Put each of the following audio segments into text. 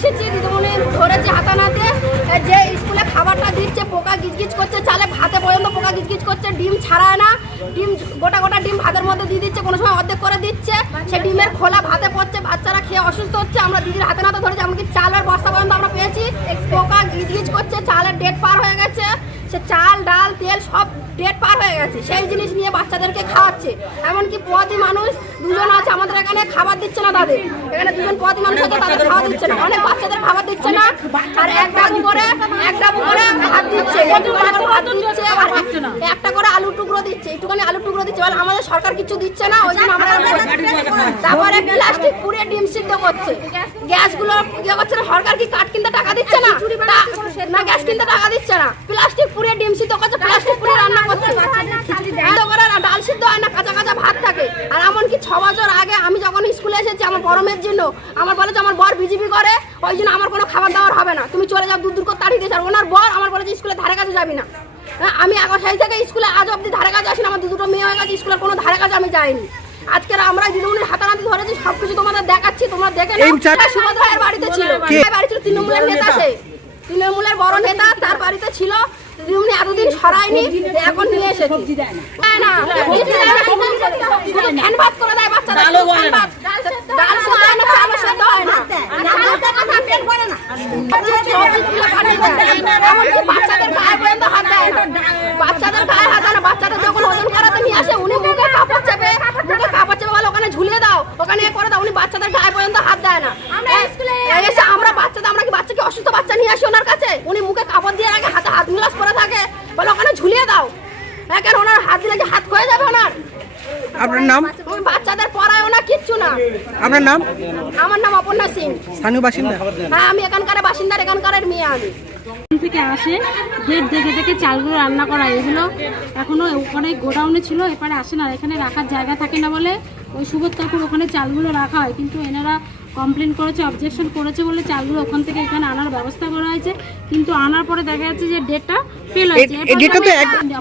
এসেছি দিদিমণি ধরেছি হাতানাতে যে স্কুলে খাবারটা দিচ্ছে পোকা গিজগিজ করছে, চালে ভাতে পর্যন্ত পোকা গিজগিজ করছে, ডিম ছাড়ায় না, ডিম গোটা গোটা ডিম ভাতের মধ্যে দিয়ে দিচ্ছে, কোনো সময় অর্ধেক করে দিচ্ছে, সে ডিমের খোলা ভাতে পড়ছে, বাচ্চারা খেয়ে অসুস্থ হচ্ছে। আমরা দিদির হাতে নাতে ধরেছি, এমনকি চালের বস্তা পর্যন্ত আমরা পেয়েছি, পোকা গিজগিজ করছে, চালের ডেট পার হয়ে গেছে, সে চাল ডাল তেল সব ডেট পার হয়ে গেছে, সেই জিনিস নিয়ে বাচ্চাদেরকে খাওয়াচ্ছে। এমনকি পথি মানুষ দুজন আছে আমাদের এখানে, খাবার দিচ্ছে না তাদের, এখানে দুজন পথি মানুষ আছে তাদের খাওয়া দিচ্ছে না, অনেক বাচ্চাদের খাবার দিচ্ছে না, আর এক ডাবু করে ভাত দিচ্ছে, ভাত দিচ্ছে, আর একটা করে আলু টুকরো দিচ্ছে, একটুখানি আলু টুকরো দিচ্ছে, মানে আমাদের সরকার কিছু দিচ্ছে না, ওই জন্য আমরা। তারপরে প্লাস্টিক পুড়িয়ে ডিম সিদ্ধ করছে, গ্যাসগুলো ইয়ে করছে না, সরকার কি কাঠ কিনতে টাকা দিচ্ছে না, না গ্যাস কিনতে টাকা দিচ্ছে না, প্লাস্টিক পুড়িয়ে ডিম সিদ্ধ করছে, প্লাস্টিক পুড়িয়ে রান্না করছে, ডাল সিদ্ধ হয় না, কাঁচা কাঁচা ভাত থাকে। আর এমনকি 6 বছর আগে আমি যখন স্কুলে এসেছি আমার বড় মেয়ের জন্য, আমার বলে যে আমার বর বিজেপি করে, ওই জন্য আমার কোনো খাবার দাবার হবে না, তুমি চলে যাও, দূর দূর করে তাড়িয়ে দিয়েছে। আর ওনার বর আমার বলে যে স্কুলের ধারে কাছে যাবি না। আমি এখন সেই থেকে স্কুলে আজ অব্দি ধারে কাছে আসি না, আমার দুটো মেয়ে হয়ে গেছে, স্কুলের কোনো ধারে কাছে আমি যাইনি। আজকে আমরা দিদিমণির হাতানাতি ধরেছি, সবকিছু তোমাদের দেখাচ্ছি, তোমরা দেখে নাও। সুবোধ রায়ের বাড়িতে ছিল, বাড়ি ছিল তৃণমূলের নেতা, সে তৃণমূলের বড় নেতা, তার বাড়িতে ছিল। দিদিমণি এতদিন সরায়নি, এখন নিয়ে এসেছি। না ধ্যান ভাত করে দেয় বাচ্চারা, ডাল সেদ্ধ হয় না, চাল সেদ্ধ হয় না, এমনকি বাচ্চাদের গায়ে পর্যন্ত হাত দেয় না, বাচ্চাদের গায়ে হাত দেয় না। বাচ্চাদের যখন ওজন করাতে নিয়ে আসে উনি মুখে কাপড় চেপে বলে ওখানে ঝুলিয়ে দাও, ওখানে করে দাও, উনি বাচ্চাদের গায়ে পর্যন্ত হাত দেয় না। এসে আমরা কি বাচ্চাকে অসুস্থ বাচ্চা নিয়ে আসি ওনার কাছে, উনি মুখে কাপড় দিয়ে রাখে, হাতে হাত গ্লাস পরে থাকে, বলে ওখানে ঝুলিয়ে দাও। কেন ওনার হাত দিলে কি হাত ক্ষয়ে যাবে ওনার? আপনার নাম? বাচ্চাদের পড়ায় ওনা কিচ্ছু না। আপনার নাম? আমার নাম অপর্ণা সিং, স্থানীয় বাসিন্দা। হ্যাঁ, আমি এখানকার বাসিন্দা, এখানকার মেয়ে। আমি থেকে আসে গেট দেখে দেখে চালগুলো রান্না করা, এগুলো এখনো ওখানে গোডাউনে ছিল, এপারে আসে না, এখানে রাখার জায়গা থাকে না বলে ওই সুবোধ কাকুর ওখানে চালগুলো রাখা হয়, কিন্তু এনারা কমপ্লেন করেছে, অবজেকশন করেছে বলে চালগুলো ওখান থেকে এখানে আনার ব্যবস্থা করা হয়েছে, কিন্তু আনার পরে দেখা যাচ্ছে যে ডেটটা ফেল হয়েছে।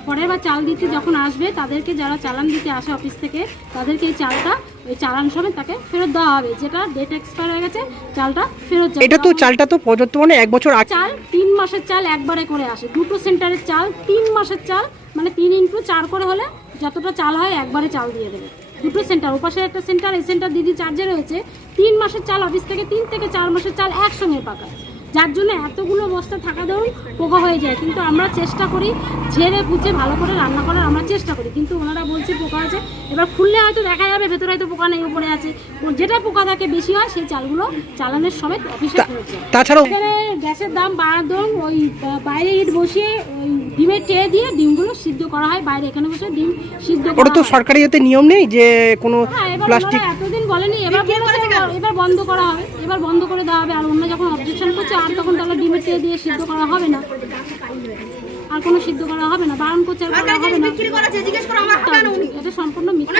পরের বার চাল দিতে যখন আসবে তাদেরকে, যারা চালান দিতে আসে অফিস থেকে, তাদেরকে এই চালটা ওই চালান সমেত তাকে ফেরত দেওয়া হবে, যেটা ডেট এক্সপায়ার হয়ে গেছে চালটা ফেরত যাবে। এটা তো চালটা তো বর্তমানে 1 বছর আগে চাল 3 মাসের চাল একবারে করে আসে, দুটো সেন্টারের চাল 3 মাসের চাল, মানে 3 × 4 করে হলে যতটা চাল হয় একবারে চাল দিয়ে দেবে। দুটো সেন্টার, ওপাশে একটা সেন্টার, এই সেন্টার দিদি চার্জে রয়েছে, 3 মাসের চাল অফিস থেকে 3 থেকে 4 মাসের চাল একসঙ্গে পাকায়, যার জন্য এতগুলো বস্তা থাকা দরুন পোকা হয়ে যায়। কিন্তু আমরা চেষ্টা করি ঝেড়ে পুচে ভালো করে রান্না করার, আমরা চেষ্টা করি, কিন্তু ওনারা বলছে পোকা আছে। এবার খুললে হয়তো দেখা যাবে ভেতরে হয়তো পোকা নেই, উপরে আছে, যেটা পোকা থাকে বেশি হয় সেই চালগুলো চালানের সমেত অফিসে পৌঁছে। তাছাড়াও এখানে গ্যাসের দাম বাড়ার দরুন ওই বাইরে ইট বসিয়ে ওই ডিমের ট্রে দিয়ে ডিমগুলো সিদ্ধ করা হয়, বাইরে এখানে বসে ডিম সিদ্ধ করা। ওটা তো সরকারি এতে নিয়ম নেই যে কোনো প্লাস্টিক? এতদিন বলেনি, এবার বন্ধ করা হবে, এবার বন্ধ করে দেওয়া হবে। আর অন্য যখন অবজেকশন করছে আর তখন তাহলে ডিমের ট্রে দিয়ে সিদ্ধ করা হবে না, আর কোনো সিদ্ধ করা হবে না, বারণ করছে আর করা হবে না, এটা সম্পূর্ণ মিথ্যা।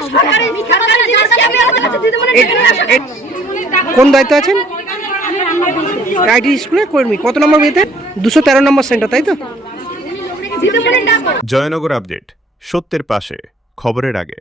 কোন দায়িত্ব আছেন? আইটি স্কুলের কর্মী। কত নম্বর বিয়েতে? 213 নম্বর সেন্টার, তাই তো? জয়নগর আপডেট, সত্যের পাশে, খবরের আগে।